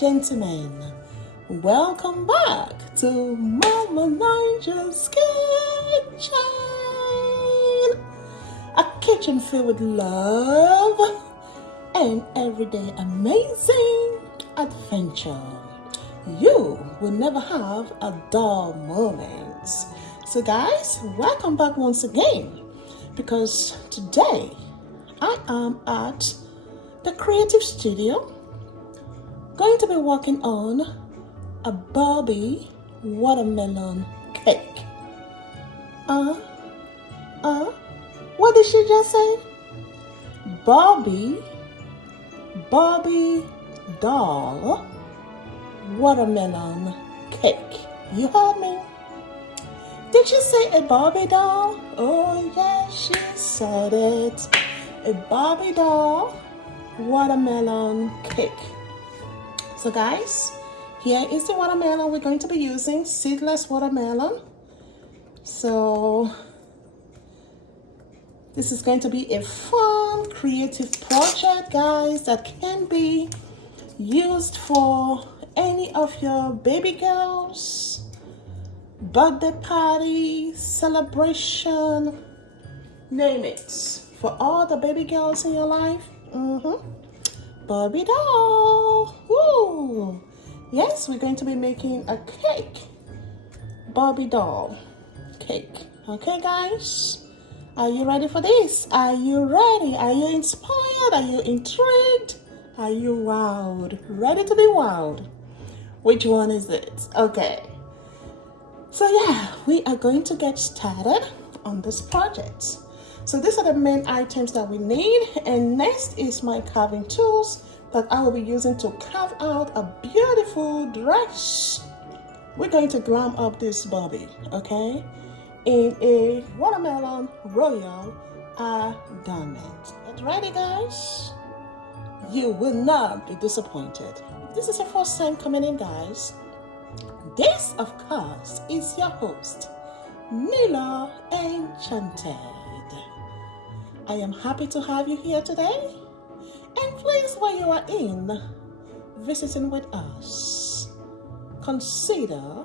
gentlemen, welcome back to Mama Nigel's Kitchen. A kitchen filled with love and everyday amazing adventure. You will never have a dull moment. So guys, welcome back once again, because today I am at the creative studio going to be working on a Barbie watermelon cake. What did she just say? Barbie doll watermelon cake. You heard me? Did she say a Barbie doll? Oh yes, she said it. A Barbie doll watermelon cake. So guys, here is the watermelon we're going to be using, seedless watermelon. So this is going to be a fun, creative project, guys, that can be used for any of your baby girls, birthday party, celebration, name it. For all the baby girls in your life. Barbie doll. Woo. Yes, we're going to be making a cake. Barbie doll cake. Okay, guys? Are you ready for this? Are you ready? Are you inspired? Are you intrigued? Are you wowed? Ready to be wowed? Which one is it? Okay. So yeah, we are going to get started on this project. So these are the main items that we need, and next is my carving tools that I will be using to carve out a beautiful dress. We're going to glam up this Barbie, okay, in a watermelon royal garment. Get ready, guys. You will not be disappointed. If this is your first time coming in, guys, this, of course, is your host, Nila Enchanted. I am happy to have you here today. And please, while you are in visiting with us, consider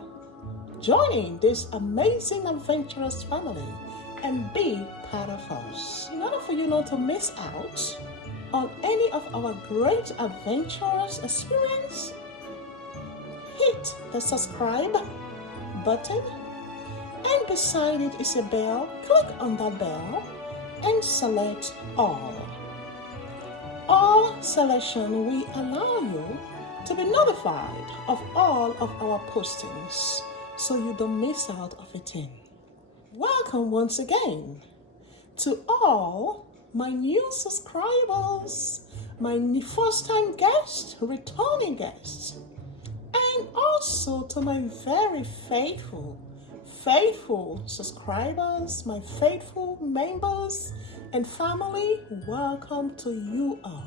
joining this amazing adventurous family and be part of us. In order for you not to miss out on any of our great adventurous experience, hit the subscribe button, and beside it is a bell. Click on that bell and select all. All selection will allow you to be notified of all of our postings so you don't miss out of a thing. Welcome once again to all my new subscribers, my first time guests, returning guests, and also to my very faithful subscribers, my faithful members and family. Welcome to you all.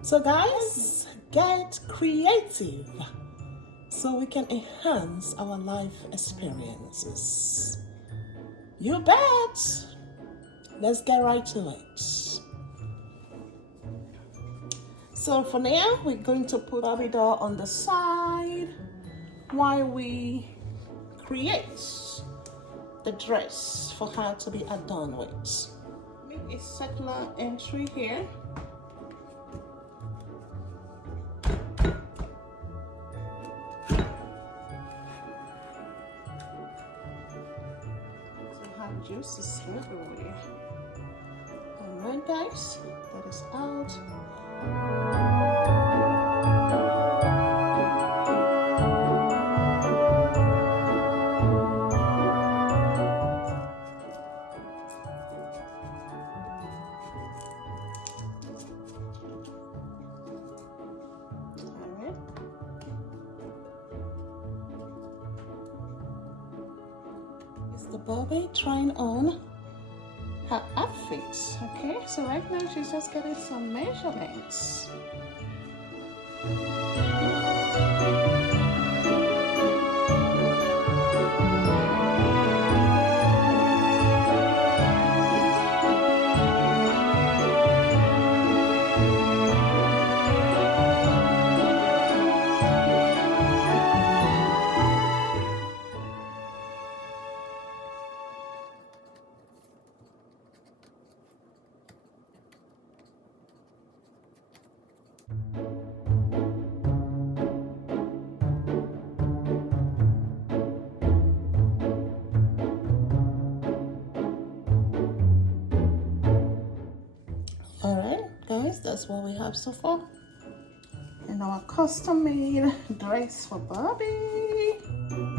So guys, get creative so we can enhance our life experiences. You bet. Let's get right to it. So for now, we're going to put Barbie doll on the side while we create the dress for her to be adorned with. Make a circular entry here. So have juices everywhere. Alright guys, that is out. The Barbie trying on her outfit. Okay, so right now she's just getting some measurements. guys, that's what we have so far in our custom made dress for Barbie.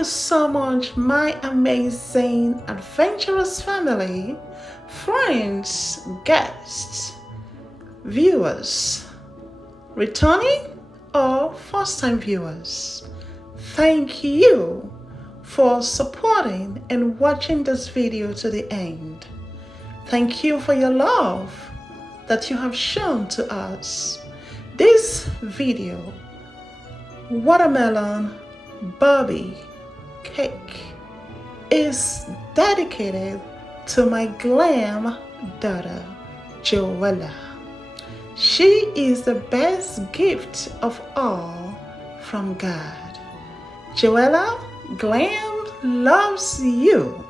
you so much, my amazing adventurous family, friends, guests, viewers, returning or first-time viewers. Thank you for supporting and watching this video to the end. Thank you for your love that you have shown to us. This video, Watermelon Barbie Cake, is dedicated to my glam daughter, Joella. She is the best gift of all from God. Joella, Glam loves you.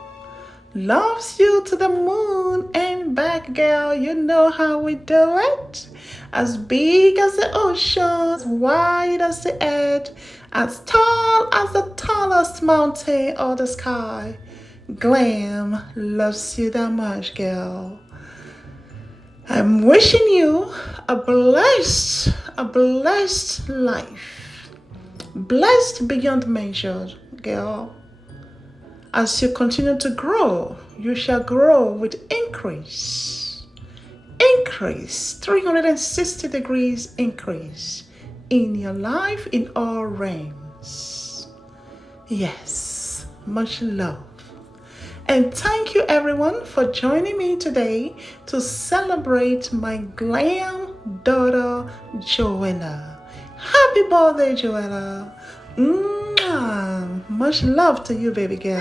Loves you to the moon and back, girl. You know how we do it. As big as the ocean, as wide as the earth, as tall as the tallest mountain or the sky. Glam loves you that much, girl. I'm wishing you a blessed life. Blessed beyond measure, girl. As you continue to grow, you shall grow with increase. Increase, 360 degrees increase in your life in all realms. Yes, much love. And thank you everyone for joining me today to celebrate my glam daughter, Joella. Happy birthday, Joella. Mwah. Much love to you, baby girl.